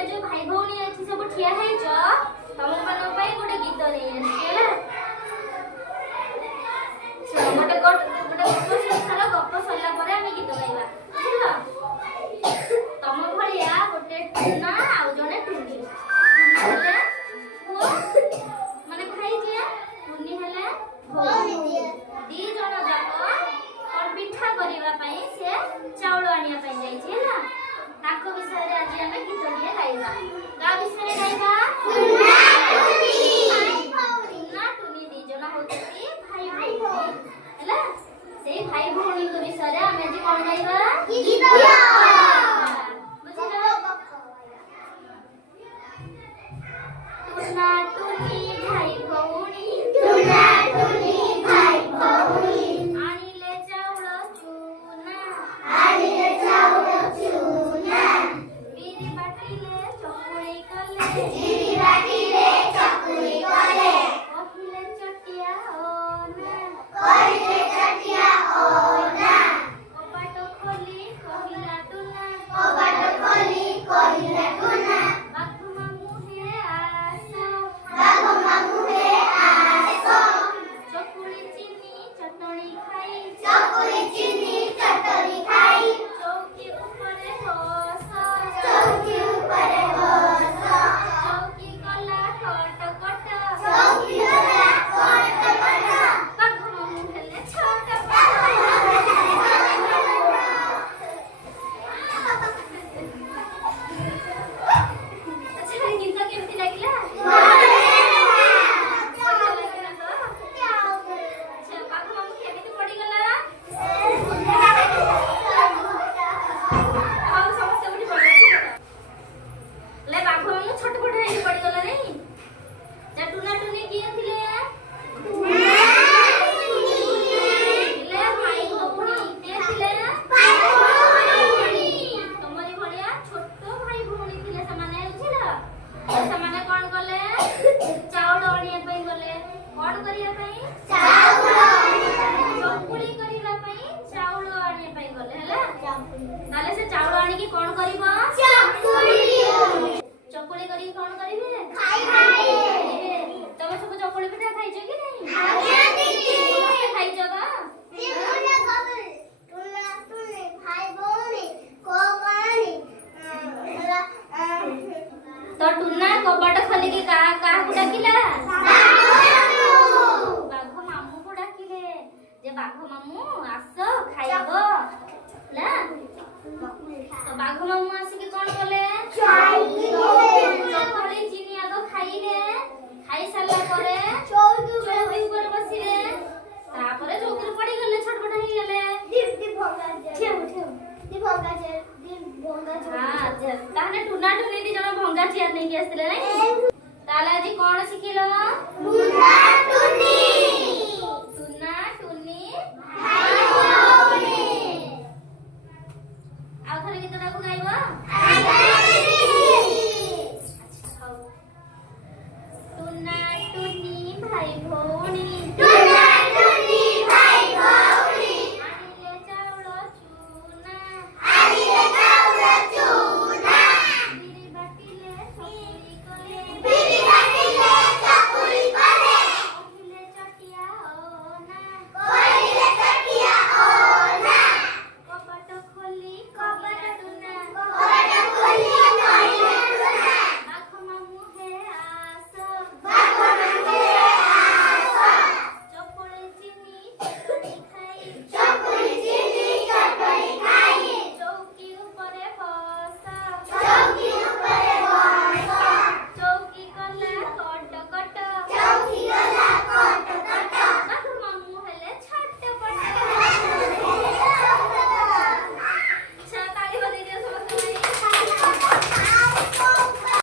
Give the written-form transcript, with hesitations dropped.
तमे जो भाई भौणी अछि सब ठिया हैछ तम मन पई गोटे गीत नै हैला गोटे सारा गप सरला परे हम गीत गाइबा बुझलो तम भलिया गोटे टुना आ जने टुनी हेले वो माने भाई जे टुनी हेले भौणी दी जण जाक और पिठा करिवा पई से चावल आनिया पई जाई छी हैला ताको विषय रे आज हम गीत लिए गाइबा का विषय रे गाइबा टुना टुनी दी जण होती भाई भौणी हैला से भाई भौणी के विषय रे हम आज कोन गाइबा गीत बुझलो टुना टुनी भाई भौणी टुना टुनी भाई भौणी आनिले चावल चूना बीरी बाटिले चकुली कले कहिले चटिया ओना कपाट खोली कहिला टुना बाघ मामू हे आसो चकुली चीनी चटणी खाई चौकी उपरे बस चौकी कला कट बाघ मामू हेले छोट अच्छा गीत केमती लागिला अच्छा बाघ मामू केमिति पडिगला ଆଉ ସମସ୍ତେ ଉଠି ପଡ଼ିଲେ ले बाघ मामू छटपट ହେଇ ପଡ଼ିଗଲା नहीं जे टुना टुनी किए थिले ले भाई भौणी के थिले तमरी भलिया छोट भाई भौणी थिले समाने बुझिला समाने कोन गले चावल आनिया पई गले कोन करिया पई चकुली करिला पई चावल आनिया पई गले हैला ताले से चावल आनी की कोन करिबो चकुली करी कोन करिवे खाइबे तमे सब चकुली पिठा खाइছো कि नहीं खाइছো बा तो टुना कपाट खोली की का को डाकिला बाघ मामू को डाकिले जे बाघ मामू आसो खाइबो ना तो बाघ मामू आसी के कोन बोले चकुली चीनी आगो खाइले खाई साला परे चौकी ऊपर बसिले तापरे चौकी पड़ी गले छटपट ही गले ताने टुना टुनी दी जण भंगा चेयर नै के आस्तिले नै ताले आज कोन सिखिलो टुना टुनी